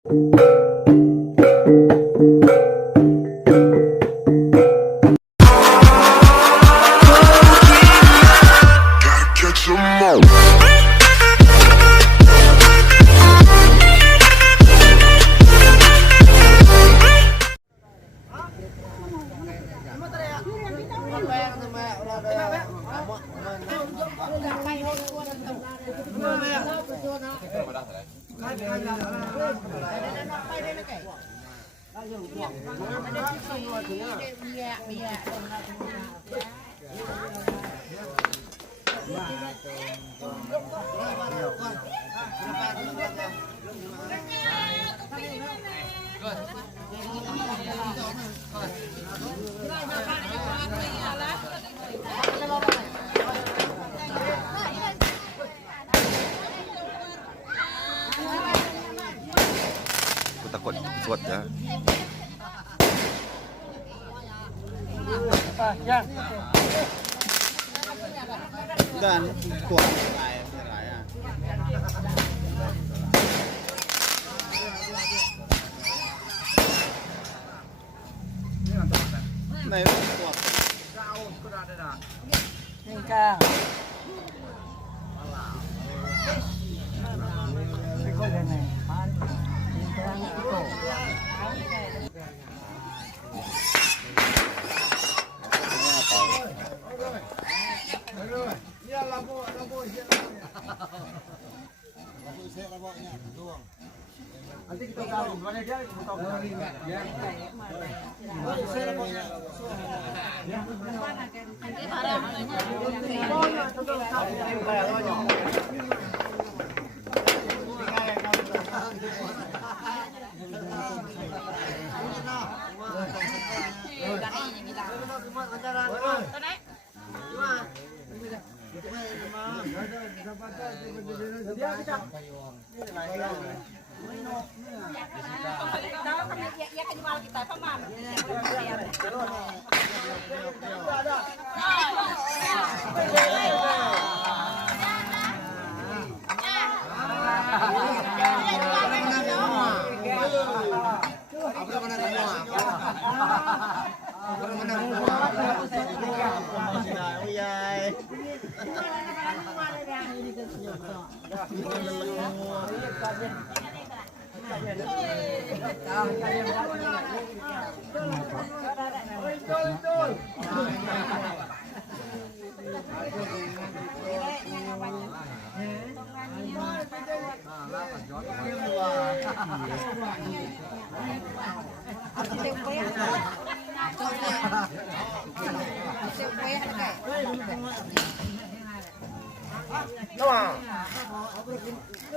Takut kuat ya. Dan kuat air ya. Này kuat. Ini kang. Nanti kita tahu mana dia, kita tahu dia.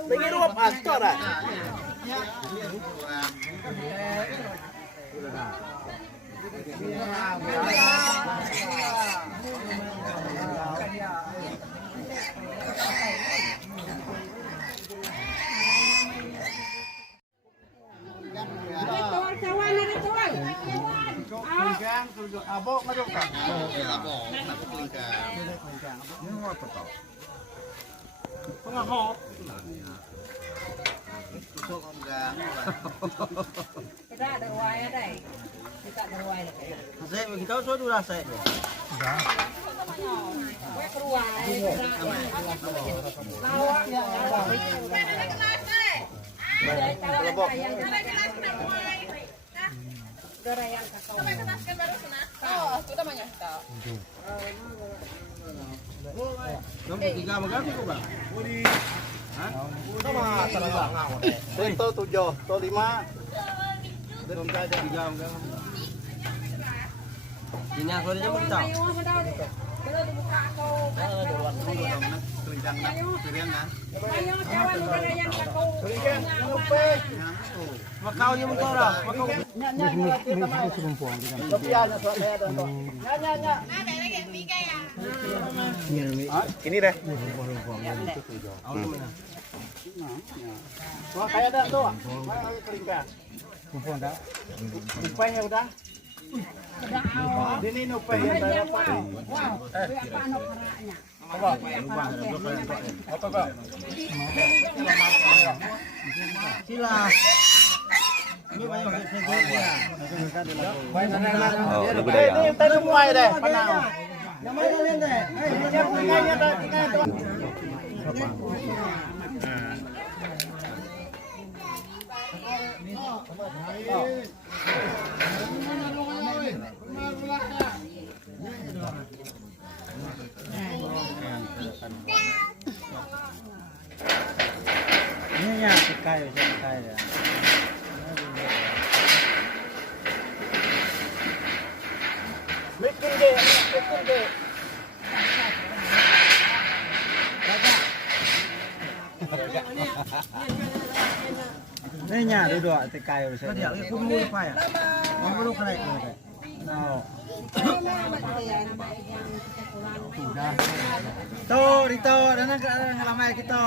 Pengen ruap antar dah. Abok masuk kan? Ya abok, aku kelingkang. Ini apa tau? Pengahok. Tusuk enggak. Kita ada ruai ada. Kita ada ruai ada. Saya begitu so dulu rasa itu. Sudah. Kue ruai. Lawak ya. Kelebok. Dora yang kakao. Oh, itu namanya kita. Kamu tiga magami ko ba? Uli. Ha? Sama talaga. Ito 7, to 5. Doon ka dyan. Tiga magami. Dinya ko rin mo kita. Kalau dibuka ako. Kelingkang na. Pirian na. Ayo jawan dora yang kakao. Kelingkang. Makao niyo mo to ra. Makao. Nya ini deh. Wah, kayak ada tuh. Mana kelingkang? Kumpul dah. Upay ya udah. Ini upay yang saya pakai. Wow. Apa anak peraknya? Apa, Pak? Sila. Oh, lebih dari. Ini tadi mulai deh, panau. Yang mana lihat deh? Siap pengainya tuh. Ini ya sekai ya. Bikin deh. Ini nya duduk sekai udah saya. Dia aku dulu apa ya? Mau dulu kena. No. Tuh, Rito, dan ngelamai kita.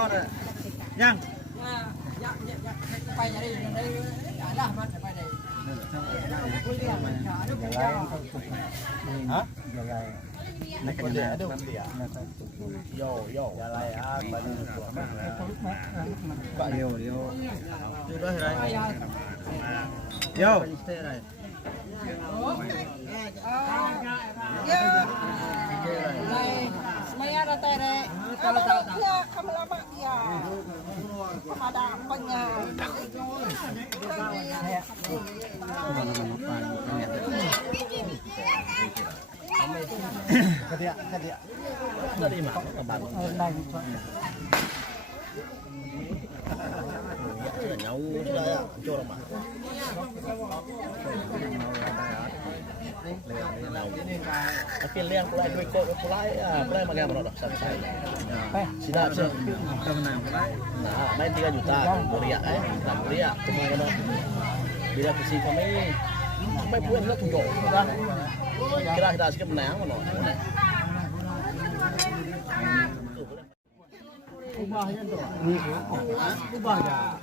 Yang. Hah? Semuanya rata deh. Kalau dia kamu lama ya. Ada apanya? Kedia. Dari mana? Tapi liang pulai duit kok pulai makan berapa sampai sidap sih. Nah, main 3 juta Korea Korea cuma kena bila kesi kami sampai puan lah 7 kan. Kira kita sikit menang mana. Ubahnya tuh. Ubah ya.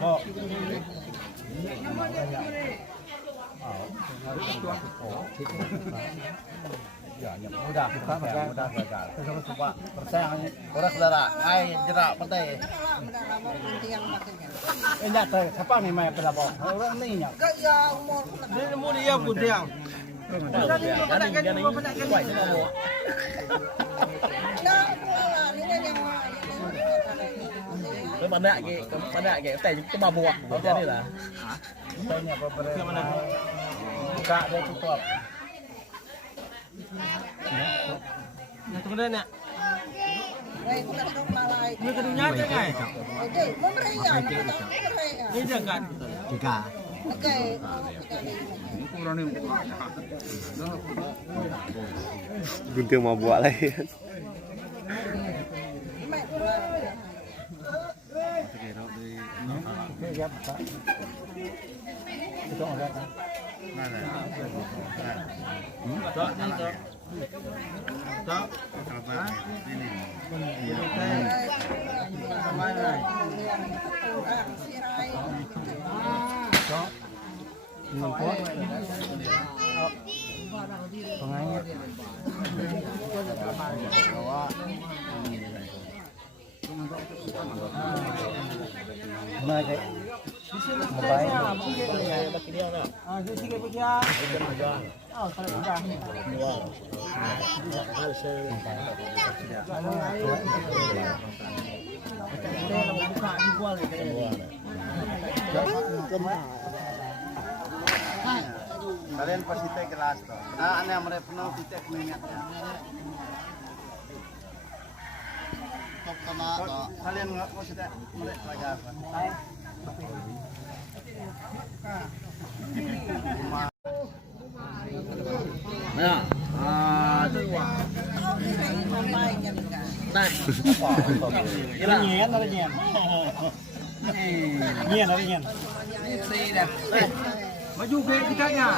Oh. Ya, mudah gagal. Coba persaingan orang saudara, jerak petai. Enggak tahu siapa nih main pelabok. Orang ni nya. Enggak ya umur. Ini mau dia putih. Jadi kuat semua. Nah, ini yang pada ke teh itu mabuk. Jadi lah. Tanya apa mana? Buka dia tutup. Nah, tunggu dah nak. baik nak dong malai. Ini kedunya aja kan? Oke, memberinya. Ini jangan. Tiga. Oke. Gunting mau buat lagi. Itu enggak kan? Kalian pasti teh kelas tuh. Nah, aneh mereka penuh titik minyak. Top sama kalian nggak pasti teh mereka lagi apa? Nah, Nyian ada nyian. Nyian ada nyian. Maju ke kitanya.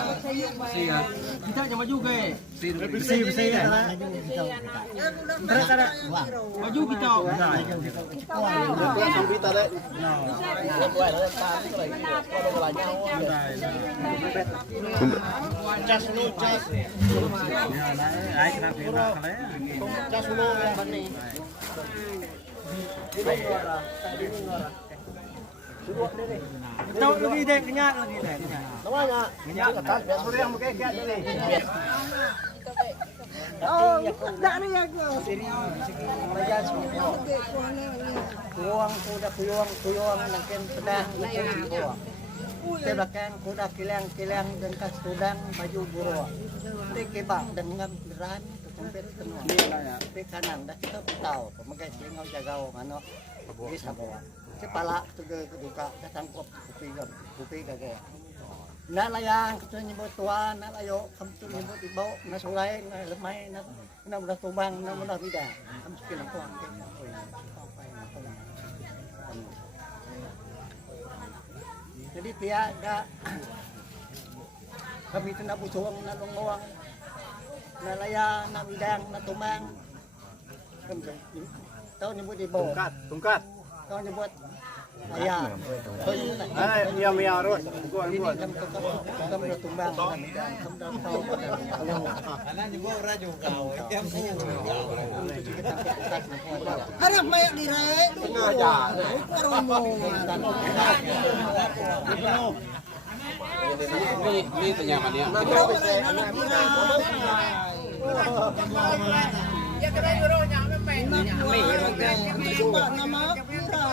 Sia. Kitanya maju ke. Besi ya. Maju kita. Langsung kita deh. Cas dulu, cas. Ai kena viral kali. Cas dulu ya. Tahu lagi deh kenyak lagi deh. Namanya. Ketat biasa yang pakai kiat ini. Oh, tak ada yang kau. Kuyuang nakin pedang buruang. Ke belakang kuda kilang dan kas tudang baju buruang. Di kebak dan ngam beran kempet semua. Di kanan dah kita tahu pemakai singau jagau mano bisa bawa. Kepala keduka kesangkop kupi kagak. Nak layang kita nyebut tuan, nak layo kamu tu nyebut ibu, nak sulai, nak lemai, nak mudah tubang, nak mudah bidah. Kamu sekian tuan. Jadi tiada kami tu nak bucung, nak longwang, nak layang, nak bidang, nak tubang. Kamu tahu nyebut ibu. Tungkat. Tahu nyebut ayah. Iya harus. Ini kamu dah tumbang, kamu dah tahu. Anak juga raju kau. Harap mayak direk. Romo. Ini tenyaman dia. Ya kena yuronya memang. Suka nama kira.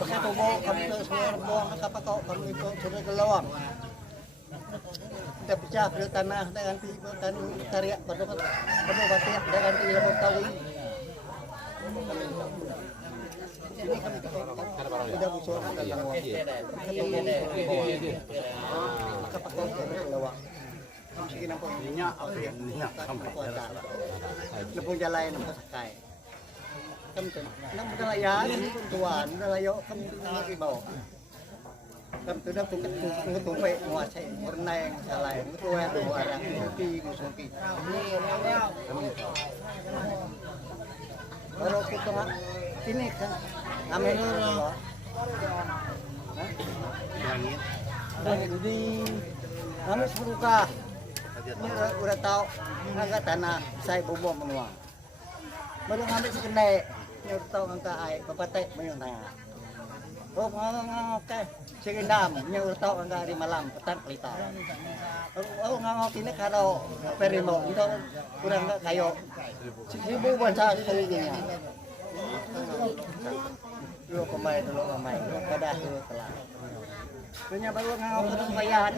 Pakai tubo, kami tu semua buang apa kau kami itu sudah keluar. Kita pecah ke tanah dengan tan tariak pada batik dengan ilmu tawi. Ini kami sudah busuk dalam maka pakai keluar. Sige na po. Niya, okay. Niya. Lepo jalay ng pasakay. Kamto. Nang dalayan, tuwan, dalayo, kamto na ibaw. Kamto na tutuwe, nguasay, ornay, salay, tuwe, tuwarang, musuki. Pero kito nga, tinik, amin ito. Di, kami seruka. Ini udah tahu angkat tanah saya bobo menua. Baru ngambil sekendai, ini udah tahu angkat air, bapatek menyunang. Oh ngangok sekendam, ini udah tahu angkat di malam petang pelita. Oh ngangok ini kalau perimo, itu kurang nggak kayo. 1000 bangsa seluruhnya. Dulu pemain, pada dulu telah. Punya baru ngangok terus bayar.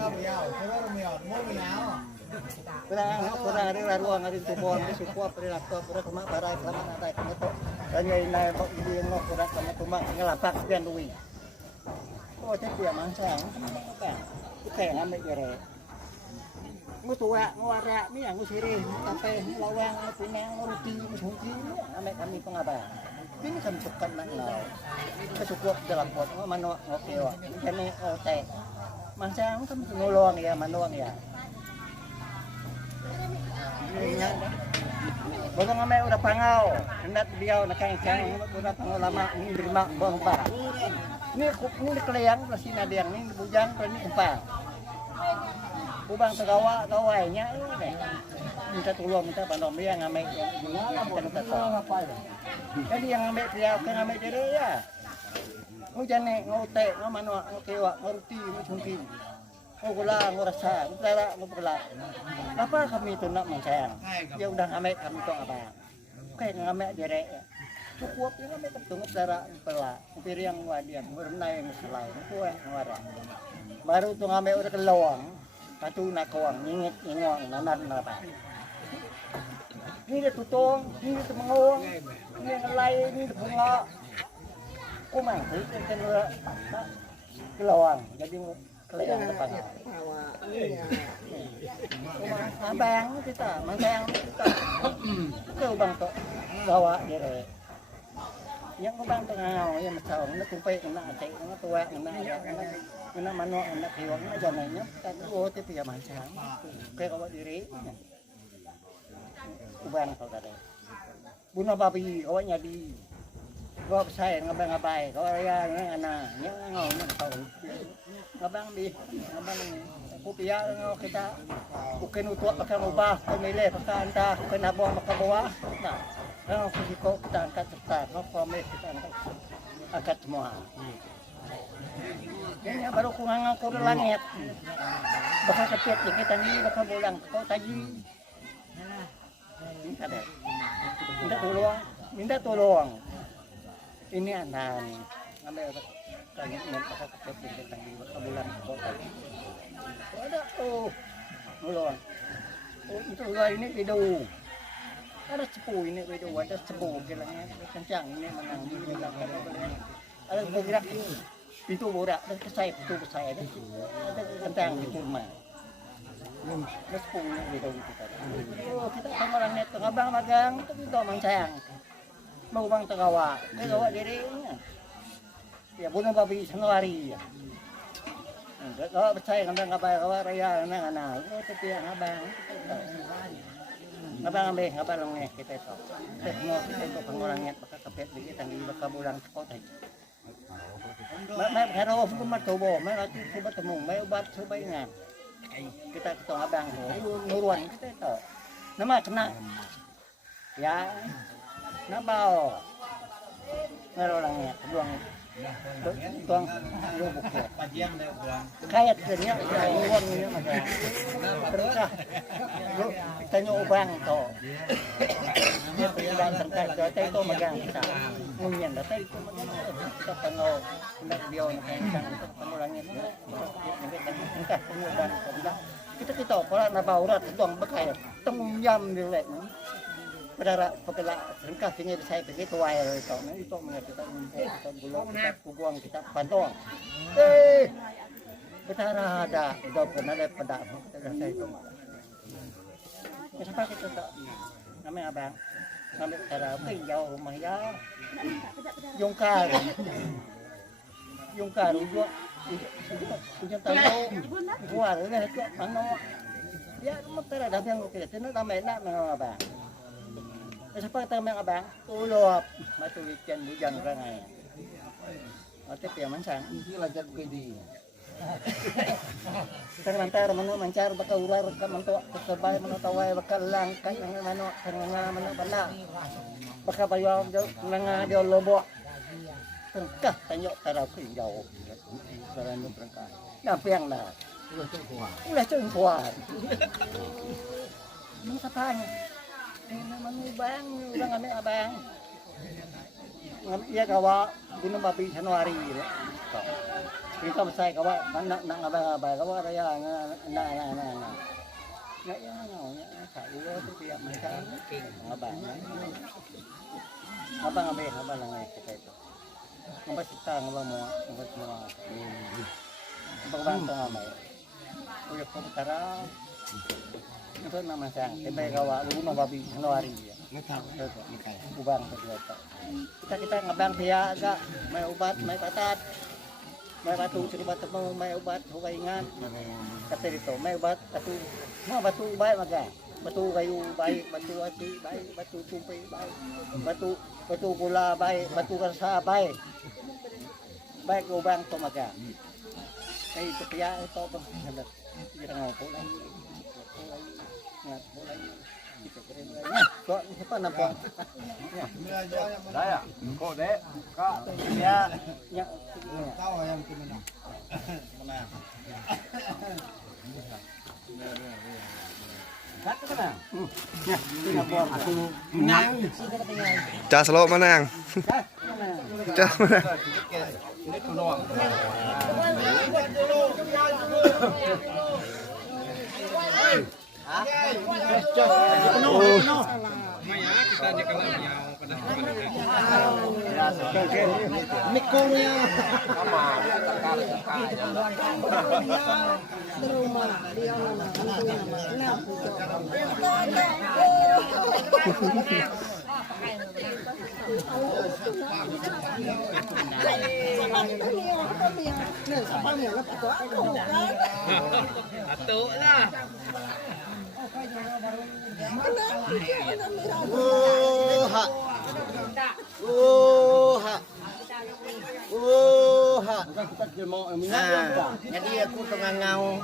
Kurang ada ruang ada tubon di suku perilaku kurang kema barai kelaman ada kena to dan yang lain bok di yang kurang kena tumbang ngelapak pian duwi oh cek dia mangsang apa kita ngambil jere ngutua nguara ni yang ngusiri tape lawang pinang ruti musuki ame kami pengapa ini kan sukan nak lau kesukup dalam pot mano ngokewa jane ote mangsang kan ngulong ya manuang ya. Bagang kami udah pangau, hendak dia nak kang udah pangau lama ini derma buang barang. Ini keleyang pasti ada yang ini bujang ini empang. Ubang segawa gawainya minta tolong minta bandom dia ngambil yang kita jadi yang ngambil dia kan ngambil dia ya. Hujan nih ngote ngomano ngokewa ngoruti ngcungki. Gula ngurasa, gula. Apa kami itu nak mangsayang? Ya udah ngamek kami itu apa? Kayak ngamek jere. Cukup ya ngamek ketunggu darah pela. Kupiri yang wadian, berenai yang selain. Kue ngara. Baru tu ngamek udah kelawang. Patu nak kawang, nyingit nyingwang, nanan apa? Ini dia tutong, ini dia mengawang, ini yang lain, ini dia bunga. Kumang, itu kan kelawang. Jadi kelihatan depan. Abang kita, mantang kita. Ke bang tok gawa dire. yang ko bang tengah yang masau na kumpai na cai na tua na mano na kiwang na jangan nya kan oh tapi ya macam kayak kau diri ubang kau tadi bunuh babi kau nyadi kau saya ngabang-ngabay kau ya anak nya ngau nya kau ngabang di ngabang kupia ngau kita bukan utuak pakai ubah kau milih pakai anta kena buang pakai bawah nah kalau kita angkat cepat, kalau kita angkat semua. Ini baru kurang aku langit. Bakal kepet kita ni, bakal bolang kau tadi. Minta tolong. Ini anda ni, ambil tadi bakal kepet kita ni, bakal bolang kau tadi. Ada tolong. Itu ini video. Ada cepu ini video ada cepu gelangnya kencang ini menang di gelang ada bergerak pintu borak dan kesai pintu besar ada kencang di rumah cepu ini video itu tadi kita sama orang net ngabang magang tapi itu mancang mau bang tegawa dirinya ya bunuh babi sanwari ya kalau percaya ngabang raya anak-anak itu yang ngabang ngabang long kita itu. Semua kita itu pengurangnya bakal kepet dikit tanggi bakal bulang kota. Mai hero pun tubo, mai lagi coba temu, mai ubat coba ingat. Kita ketemu ngabang nuruan kita itu. Nama kena. Ya. Nabao. Ngarolangnya buang tuang lubuk kayak kerja uangnya ada berkah lu tanya ubang toh dia perjalanan terkait data itu megang kita ngunyian data itu kita tengok hendak dia nak pengulangnya entah pengubah kita kalau nabaurat tuang bekai tenggung jam di lek Pedara pekela rengkah tinggal saya pergi ke wayar itu kita bulog kita kubuang kita pantong pedara ada itu pernah ada pedara saya itu kenapa kita tak namanya abang namanya pedara jauh rumah ya jongkar juga punya tahu keluar ini itu mana ya pedara dah yang kita itu namanya nak abang siapa tahu yang abang ulop batu weekend bujang rangai oke ya mancang ini lanjut gede kita lantar mana mancar bakal ular bakal mantok terbaik mana tawai bakal langkai yang mana tengah mana bala bakal bayar nengah dia lobok tengkah tanyok tarau jauh jalan berangkat nampiang lah ulah cengkuat ini katanya manubang ulang ame abang iya kawa bunuh babi Januari kita besar kawa nak abang kawa raya nak ya saya itu tiap macam abang lang kita itu ngabang kita ngabang semua ngabang amay uyok ko tara itu nama sang tempe kawa rumah babi Januari ya ubang kita ngabang dia agak may ubat may patat may batu seribat temu may ubat hukay ingat kata dito may ubat batu baik maga batu kayu baik batu ati baik batu tumpay baik batu pula baik batu karsa baik ubang to maga ay itu kaya ito bang halat kita ngapo lang boleh kita keren kok siapa nampak saya kok dek kak ya tahu yang menang satu menang Cah selo menang cah menang mikolnya Atuk lah. Ha. Jadi aku tengah ngau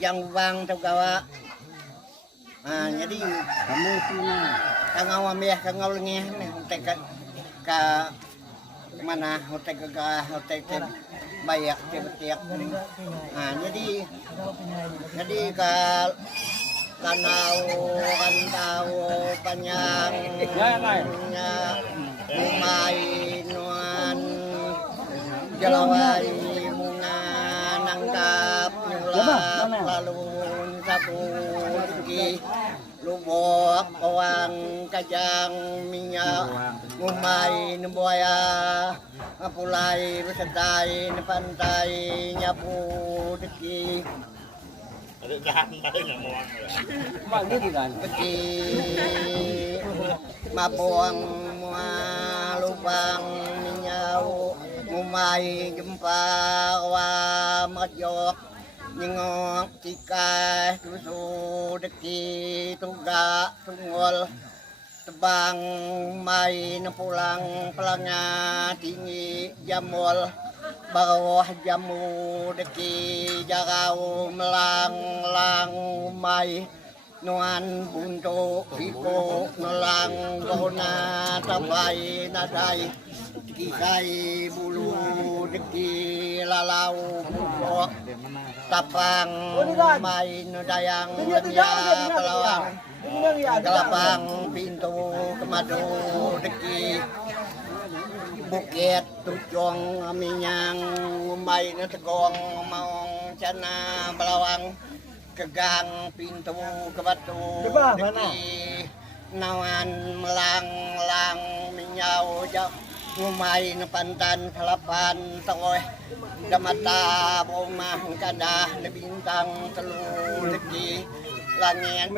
yang bang gawa. Jadi kamu tengah ambil tengah lengeh hotek ka mana hotek ka hotek bayak tiap. Jadi ka kantau panjangnya umay nuan jalaway bunga nanggap nyulap lalu satu lagi lubok bawang kajang minyak umay nubuaya apulay besedai pantai nyapu deki Peti mabuang lubang minyaw umay gempa wa magyok nyengok tikas tusu deki tuga tungol tebang may napulang pelanga tinggi jamol bawah jamu deki jarau melang-lang umay nuan buntu pipo melang gona tabai nadai kisai bulu deki lalau buko tapang umay nudayang ya pelawang kelapang pintu kemadu deki bukit tujong minyang umay na tegong maong cana belawang kegang pintu kebatu deki nawan melang-lang minyaw jauh umay na pantan halapan tangoy gamata bomah kadah lebintang telu deki langit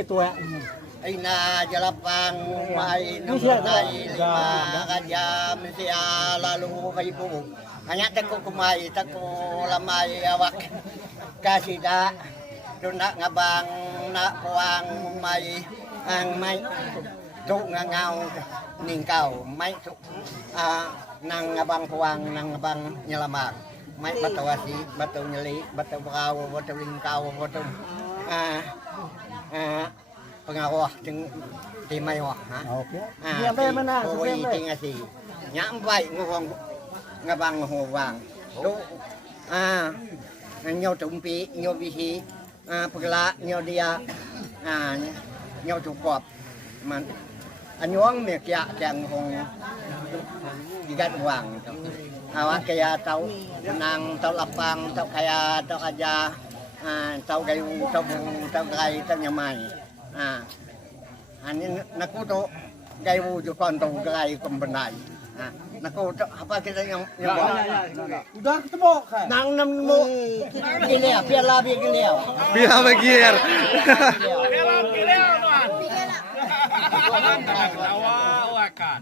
ay na jalapang umay na munay lima kajam siya lalu kay po kanya tako kumay tako lamay awak kasida doon na nga bang na puwang umay ang may to nga ngaw ningkaw may to nang nga bang puwang nang bang nyalamag may batawasi bataw nyali bataw bakaw bataw lingkaw bataw pengawah ting timayo ha okay sampai mana sampai tingasi nyampai ngong ngabang ngowang do nyaw tumpi nyaw bihi pagla nyaw dia nyaw cukop man anyong me kya kyang hong digat wang awak kaya tau nang tau lapang tau kaya tau aja tau gayu tau gai tau nyamai ini nakuto gayu jukon tau gai pembenai nakuto apa kita yang Udah ketemu kan? nang nemu gile biar lebih gile Biar begir. Awakan.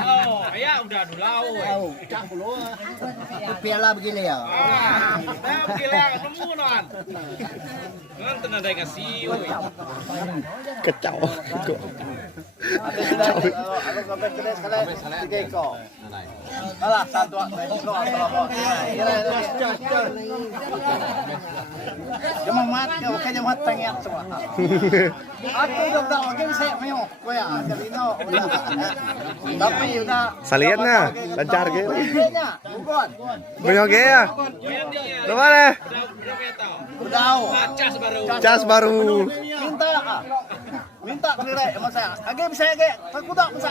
Oh, ya udah dulau. cak bulu biar lebih gile ya Gila, nemu non. Nonton ada kasih. Kecau. Aku sampai terus kali 3 ekor. Alah satu ekor Jangan mat kau kaya mat tengok semua. Aku dah game saya mayo. Kau ya Angelino. Tapi udah Salian na, lancar ge. bukan. Bunyo ge ya. Mana? Udah. Cas baru. Minta ah. Minta kira sama saya. Age bisa age. Aku tak bisa.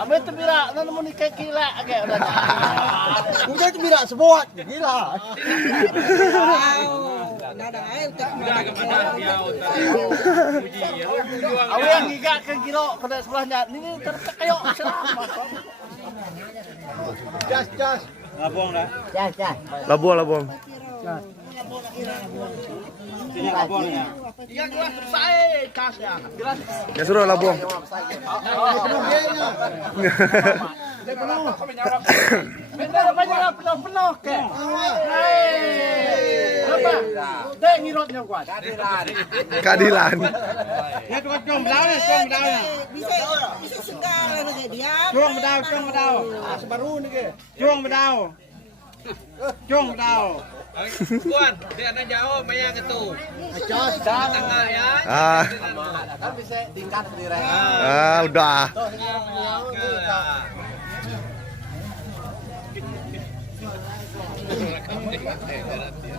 Abe tu bira nan mun ke kila age udah. Udah tu bira sebuat. Gila. Awe yang giga ke kilo pada sebelahnya. Ini terkayok selama. Jas. cak Labuan. Yang gelas selesai kasnya. Gelas. Ya suruh lah buang. Bener banyak penuh ke. Apa? Dek ngirotnya kuat. Keadilan. Ya tukang cung bedau ni, cung bedau ni. Bisa segala negara dia. Cung bedau. Sebaru ni ke. Cung bedau. Cung bedau. Kuan, dia nak jauh mayang itu. Jos. Tengah ya. Kan bisa tingkat sendiri. Udah.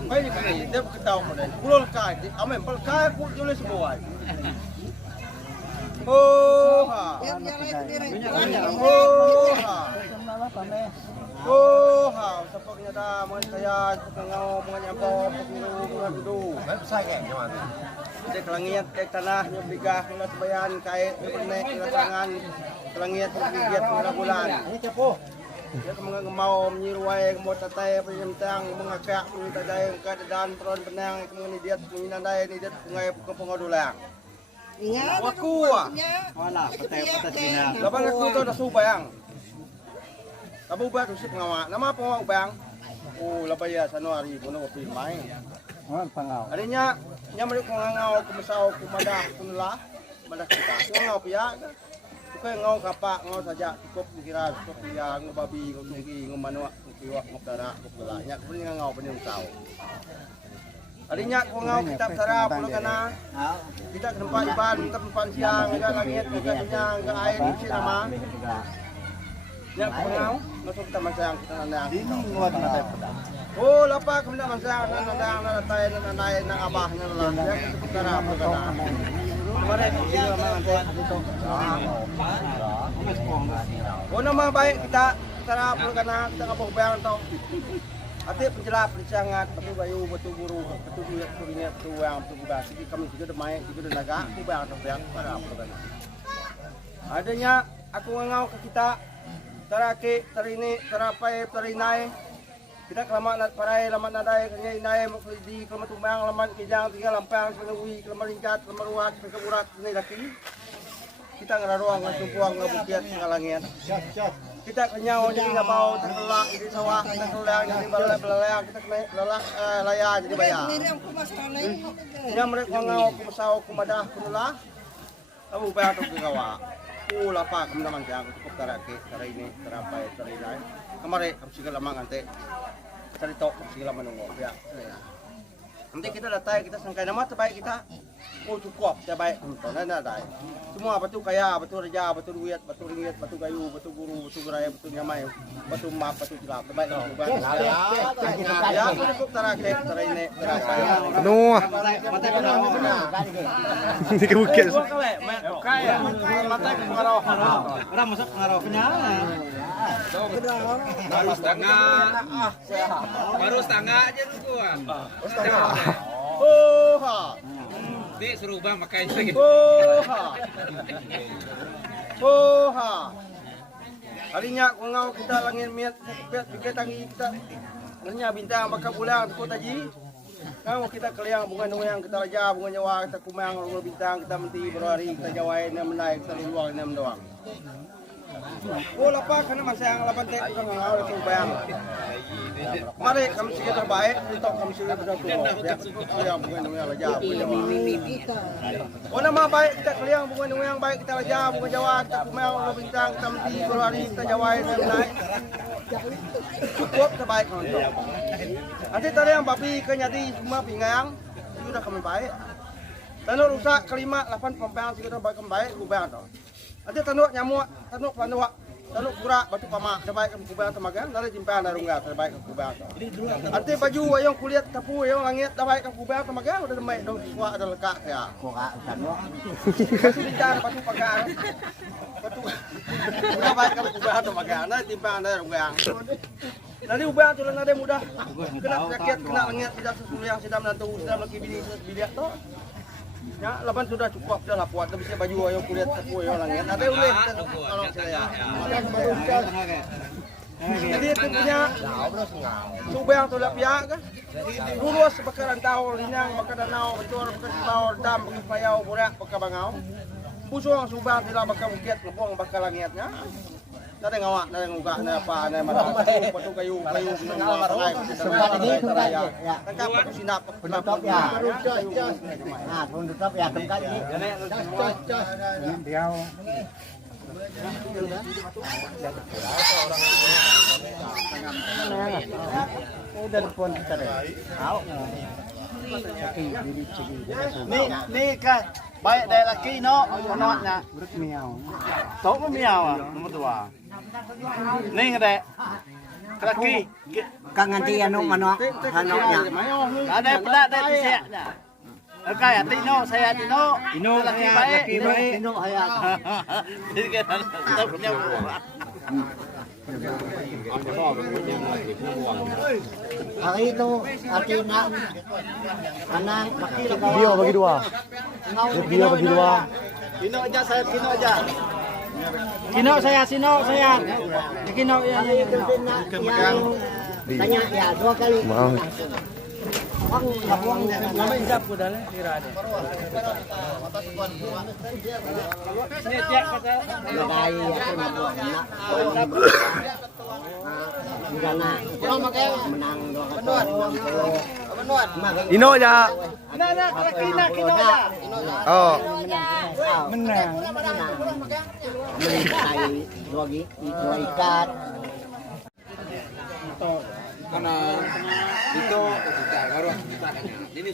Mấy cái này đeo cái tàu mà này, cua cài thì ấm em bật cài cua cho lên semua. Oh ha. Oh ha. Oh ha. Sepertinya dah mau saya ngau mau nyampo pengiru dulu. Saya kayak gimana? Cek langit, cek tanah, nyobligah, nila sebayan, kait, nyobligah, nila tangan, langit, nyobligah, nila bulan. Ini cepu. Ya mga ngamaw menyiruai mo tatay penyemtang mga kaya mga taday kadadan peron penang mga nidiat mga nanday nidiat ngay pengadulang. Ingat. Waku ah. Wala, patay sina. Laban aku to da subayang. Abu ba tusip ngawa. Nama pa bayang. Oh labaya sa January puno ko pilmay. Pangaw. Arinya nya mari ko ngaw kumasaw kumadah kunla. Madak kita. Ngaw piya. Kaya ngau kapak ngau saja cukup kira cukup yang babi ngau tunggi ngau manua kiwak ngau dara ngau pelanya kemudian ngau penyung tahu. Adinya ko ngau kita sarap pulang kana kita ke tempat iban tempat siang ada langit ada dunia ada air di sini nama. Ya ko ngau masuk kita masang kita nandang. Ini nguat na tayo pada. Oh lapa kemudian masang nandang nanday nanday nang abahnya lah. Ya kita sarap pulang kana. Kemarin ini memang dito. O naman baik kita sarap karena kita kapabayaan to. Ati penjelap pencangat batu bayu batu guru batu duit kurinya batu yang batu buka. Sige kami juga main juga naga aku bayang bayang para apa. Adanya aku ngau ke kita tarake tarini tarapai tarinai. Kita kelamat nak parai lamat nadai kanya inai mo di kelamat tumbang lamat kijang tinggal lampang pengawi kelamat ringkat kelamat ruat keburat ini laki. Kita ngararuang ngasumpuang ngabukiat ngalangian. Kita kenyau jadi ngabau terkelak jadi sawah terkelak jadi belalak kita kena lelak laya jadi bayar. Ya mereka ngau kumasau kumadah kunulah. Abu bayar tu kawa. Lapa kemenangan yang cukup tarake tarai ini terapai tarinai. Kemarin kamu segala mangante. Cari tok segala menunggu ya. Nanti kita datang kita sangkai nama terbaik kita. Oh cukup terbaik untuk nada. Semua batu kaya, batu raja, batu duit, batu ringgit, batu kayu, batu guru, batu gerai, batu nyamai, batu map, batu jelap terbaik untuk ya cukup tarake tarai ini terapai. Penuh. Mata kena. Ini ke bukit. Kaya. Mata kena. Orang masuk ngaruh kenyala. Baru setengah aja tuh kuan. Oh ha. Dik suruh bang pakai lagi. Oh ha. Oh ha. Kalinya ko ngau kita langit miat pikir tangi kita. Ngenya bintang bakal bulan ko taji. Kau kita keliang bunga nuyang kita raja bunga nyawa kita kumang bunga bintang kita menti berhari kita jawai nem naik kita luang nem doang. Oh lapa karena masih yang lapan tek kita ngau itu bayang. Mari kami sikit terbaik untuk kami sikit betul betul. Ya bunga nuyang raja bunga nyawa. Oh nama baik kita keliang bunga nuyang baik kita raja bunga jawa kita kumang bunga bintang kita menti berhari kita jawai nem naik. Cukup terbaik untuk. Nanti tadi yang babi kenyati semua pinggang sudah kami baik. Tanuk rusak kelima 8 pempang sudah baik kembali kubang tu. Nanti tanuk nyamuk, tanuk pelanua, tanuk pura batu pamak terbaik kami kubang temagang. Nanti jimpan darunga terbaik kami kubang tu. Nanti baju ayam kulit tapu ayam langit terbaik kami kubang temagang sudah terbaik dong semua ada lekat ya. Kuka tanuk. Batu bincang batu pagar. Batu sudah baik kami kubang temagang. Nanti jimpan darunga. Nanti ubah tu nanti mudah kena penyakit, kena langit, tidak sesuai yang sedang menantu, sedang lagi biliak tu. Ya, lapan sudah cukup dah lah puat. Bisa baju ayam kulit, tapu ayam langit. Nanti boleh kalau saya. Jadi itu punya subang tu lapia kan. Lurus bakaran tahu linang bakaran nau bacor bakaran tahu dam bakaran payau burak bakaran bangau. Pusung subang tidak bakal bukit lebong bakal langitnya. Nada ngawak, nada nguga, nada apa, nada marah. Patu kayu ngawak marai. Sempat ini tungkat ya. Tangkap patu sinap Penutup ya. Nah, penutup ya tungkat ini. Dia udah pun kita deh. Tahu. Ni kan baik dari laki no, menotnya. Miau. Tahu mau miau ah, nomor 2. Ni ngade. Laki. Kang nganti anu manok hanoknya. Ada pula ada siaknya. Oke, Tino saya Tino. Tino laki baik. Tino hayat. Jadi kan kita punya Hari itu artinya anak Dia bagi 2. Dia bagi 2. Tino aja saya Tino aja. Sino saya. Kino yang tanya ya 2 kali. Mau. Nama injap udah lah kira ada. Ini dia kata Dari aku nak. Menang 2 Ino aja. nah laki nak Tino aja. Oh. menang. Melihat 2 ikat. Karena itu baru ini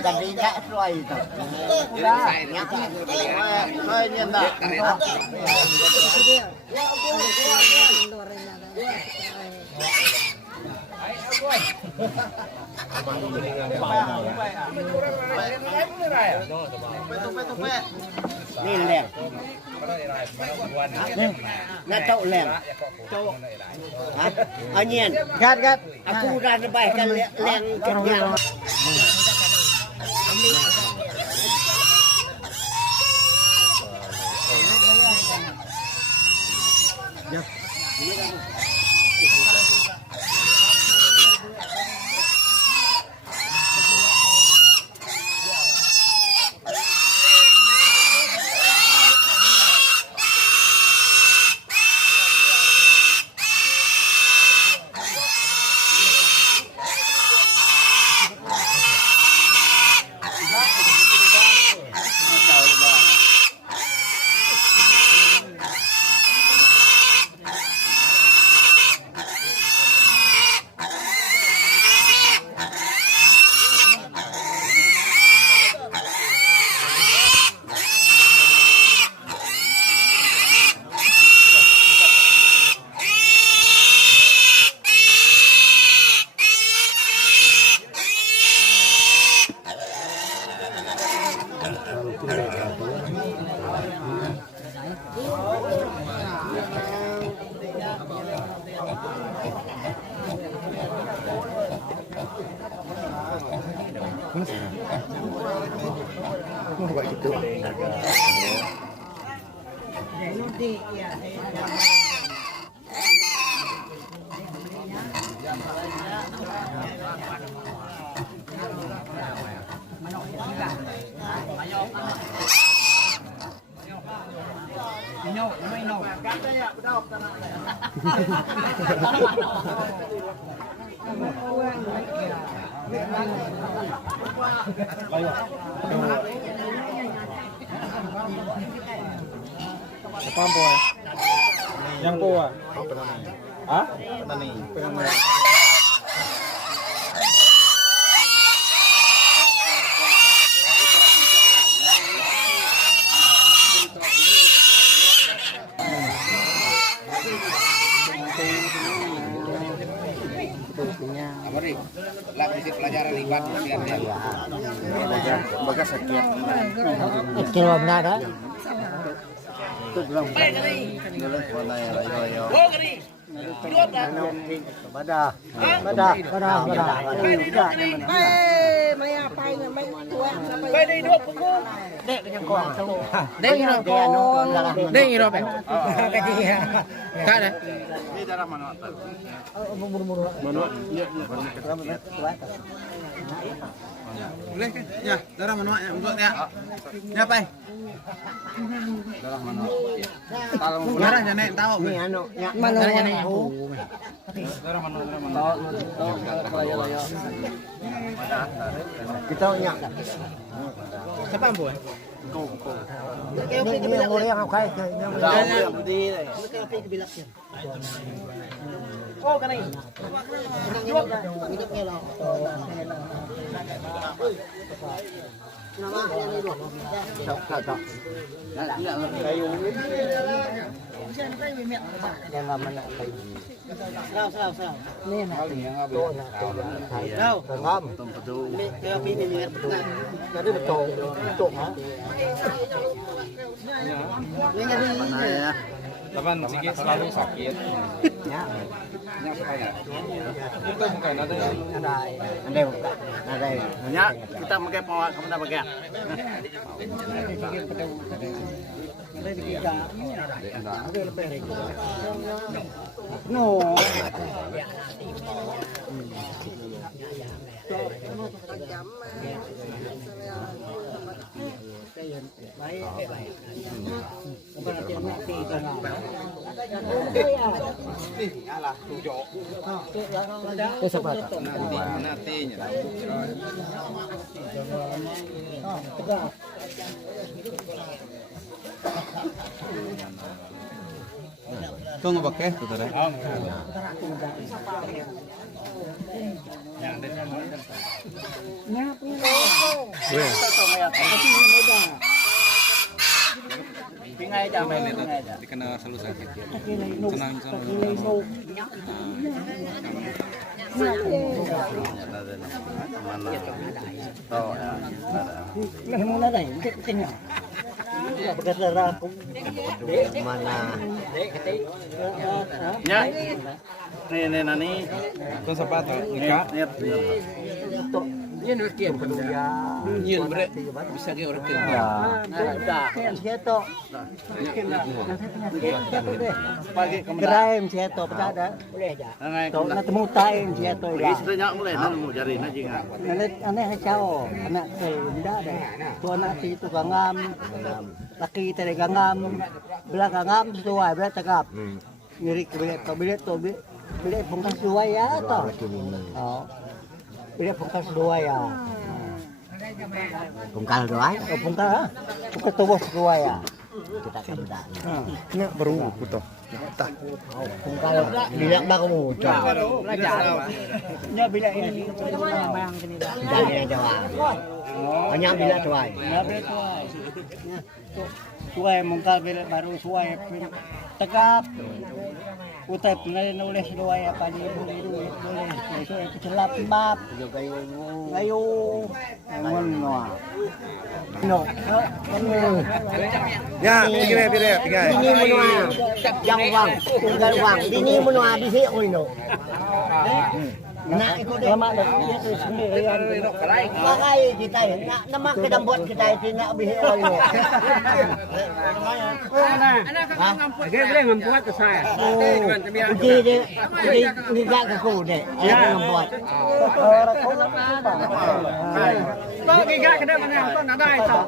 Jadi tak sesuai itu. Saya nyendak. Ni leng. Nak tahu leng. Anyen. Gat. Aku dah nebaikan leng kerja. Apa po? Yang po ah. Ah? Petani. Lagi pelajaran libat Bagas sakit. Kilo benar dah. Itu belum. Badah. Bay đi được không? Dek yang kau tahu. Dek iro kon. Dek iro pe. Kak deh. Ini cara mana? Boleh kan? Ya, darah mana ya? Untuk ya. Ya, Pak. Darah mana? Kalau darah jangan tahu. Ni anu, ya. Mana ni? Darah mana? Kita nyak. Siapa ambu? Ni yang boleh yang kau yang Đi này. Oh, cái này. Jangan mana Sao? ni nak Đâu? ngam. Ni cái pin này Jadi betul, betul ha. Ini kan Tapan sikit selalu sakit. Ya, Nya supaya. Itu bukan ada yang ada buka, ada. Ya, kita pakai pawak kamu tak pakai. No. nantinya. Tunggu pakai tuh tadi. Pingai aja main itu. Dikena selalu sakit. Tenang selalu. Mana? Ya. Nih nani. Kau sempat nikah? Ini kian Ya. Iya, bre. Bisa ke orang kira. Sieto. Pagi kamu dah. Geraim sieto ada. boleh aja. Tok na temutain sieto ya. Istrinya mulai nanu jari naji ngah. Aneh cao, anak tidak ada. Tuh anak itu gangam, laki tadi gangam, belah gangam sesuai belah tegap. Ngirik bilet pungkas dua ya toh. Oh. Bilet pungkas dua ya. Pungkas dua? Oh, pungkas tubuh dua ya. Kita kan dah. Ini baru puto. Pungkas bilang baru Belajar. Ya bilang ini. Jangan jawab. Banyak bilang tuai. Ya betul. Suai mungkal bilet baru suai tegap. Utai pengen nulis suai apa ni boleh. Suai kecelap map. Ayo. Ngon ngah. No. Ya, tiga. Ini menua. Yang wang, tunggal wang. Ini menua di sini oi no. Nak ikut lama dah. Dia sendirian. Pakai kita ya. Nama kedambut kita itu nak bihi oi no. Dia boleh membuat ke saya. Uji dia, uji gak ke kau deh. Dia membuat. Orang kau Kau gigak kena mana? Kau nak ada itu.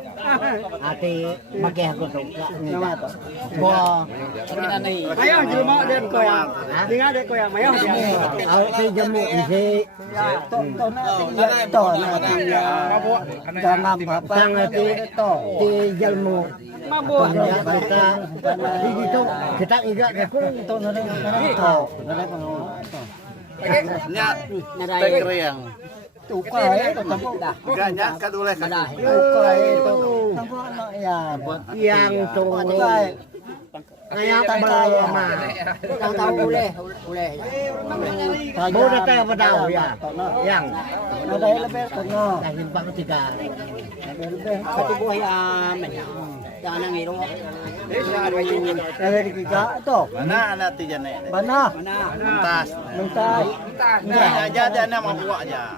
hati pakai aku tu. Nama tu. Gua. Ayah jual mak dia kau yang. Tinggal dia kau yang ayah dia. Aku jamu di sini. Jangan apa ngerti di jalmu. Mabuk. Kita itu kita ingat aku tu nanti Nya steker yang. Tukai tampuk dah. Gaknya kaduleh kadah. Tukai tampuk ya. Yang tu Ngaya tak belawa mah. Tahu boleh. Boleh kayak pedau ya. Yang ada lebih tengah. Dah simpang tiga. Lebih satu buah ya. Jangan ngiru. Ada di kita tu. Mana anak ti jane? Mana? Mentas. Mentas. Ya aja dia nak mau buat aja.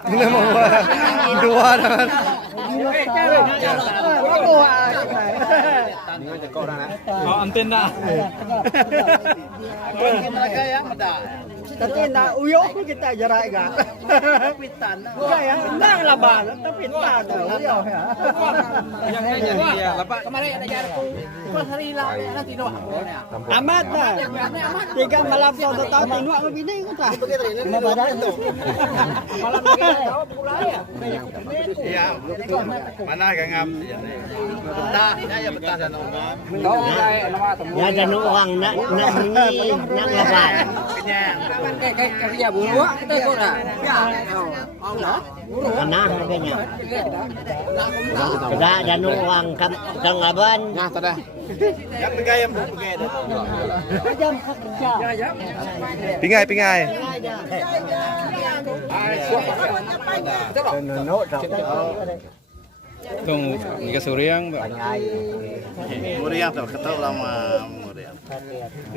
Dua dengan Oh, antena. Mereka yang ada. Tapi nak uyok kita jarak gak. Pitan. Bukan ya, nang laban, tapi pitan tu uyok ya. Kemarin ada jarakku. Pas hari lah nanti doa. Amat dah. Tiga malam kau tahu tengok ke bini kau tak? Cuma badan tu. Malam lagi tahu pula ya. Iya. Mana gangam ti jane? Betah, ya betah sana ngam. Tahu saya nama temu. ya dan orang nak laban. Kenyang. Kayak kerja buruh kita kok dah. Ya. Mana harganya? Tidak dan orang kang laban. Nah, tada. Ya pegayam pegay dah. Jam kerja. Pingai. Tung ikan suriang, Muriang tu ketau lama muriang.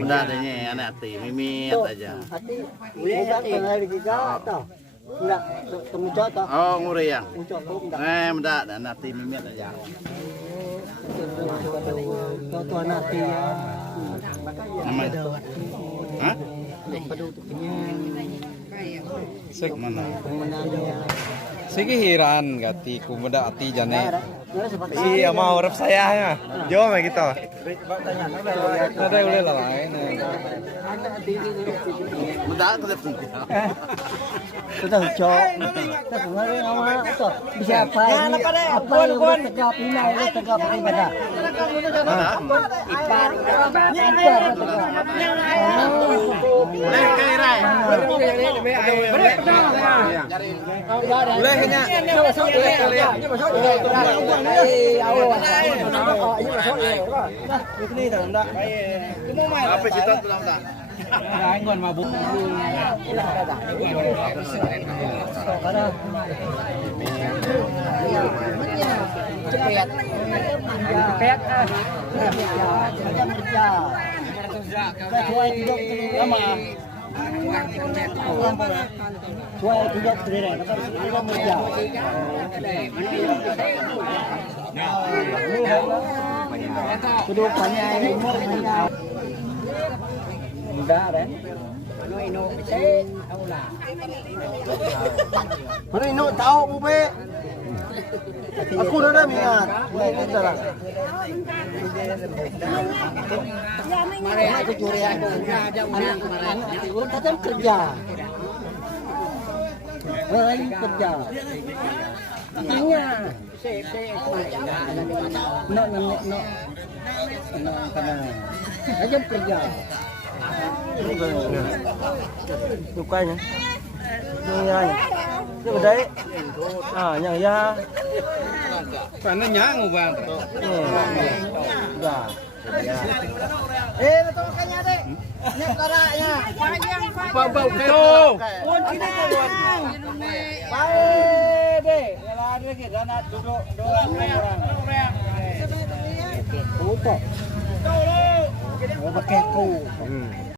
Mudah adanya anak ti mimit aja. Hati, bukan tengah di kita tu. Tidak, temu cak tu. Oh muriang. Ucap pun tak. Mudah anak ti mimit aja. Tu anak dia. Nama. Hah? Sek Mana? sige hiran gati kumada ati jane. Iya mau rep saya ya. Jom gitu. Ada boleh lah lain. Mudah ketep. Sudah ucap. Tak pengaruh nama tu. Bisa apa? Apa yang tegap ini? Tegap ini pada. Ipar. Boleh kai rai. Boleh kenya. Apa cerita tu dah? Ngon mabuk. Cepet. Cepet. Jam kerja. Sesuai hidup lama. Sesuai hidup sendiri. Kita kerja. Kedudukannya umur banyak. Muda kan? Mana ino tahu bube? Aku dah minat. Kita lah. Aku curi aku. Anak kemarin. Kita kerja. Kerja. Iya. No. Aja kerja. Sukanya. Nyanya. Itu bedai. Yang ya. Karena nyang bang. Dah. Letakkannya dek. Nyek karaknya. Bau keo. Kunci dek. Baik dek. Kalau ada kita nak duduk orang. Upo. Pakai ku.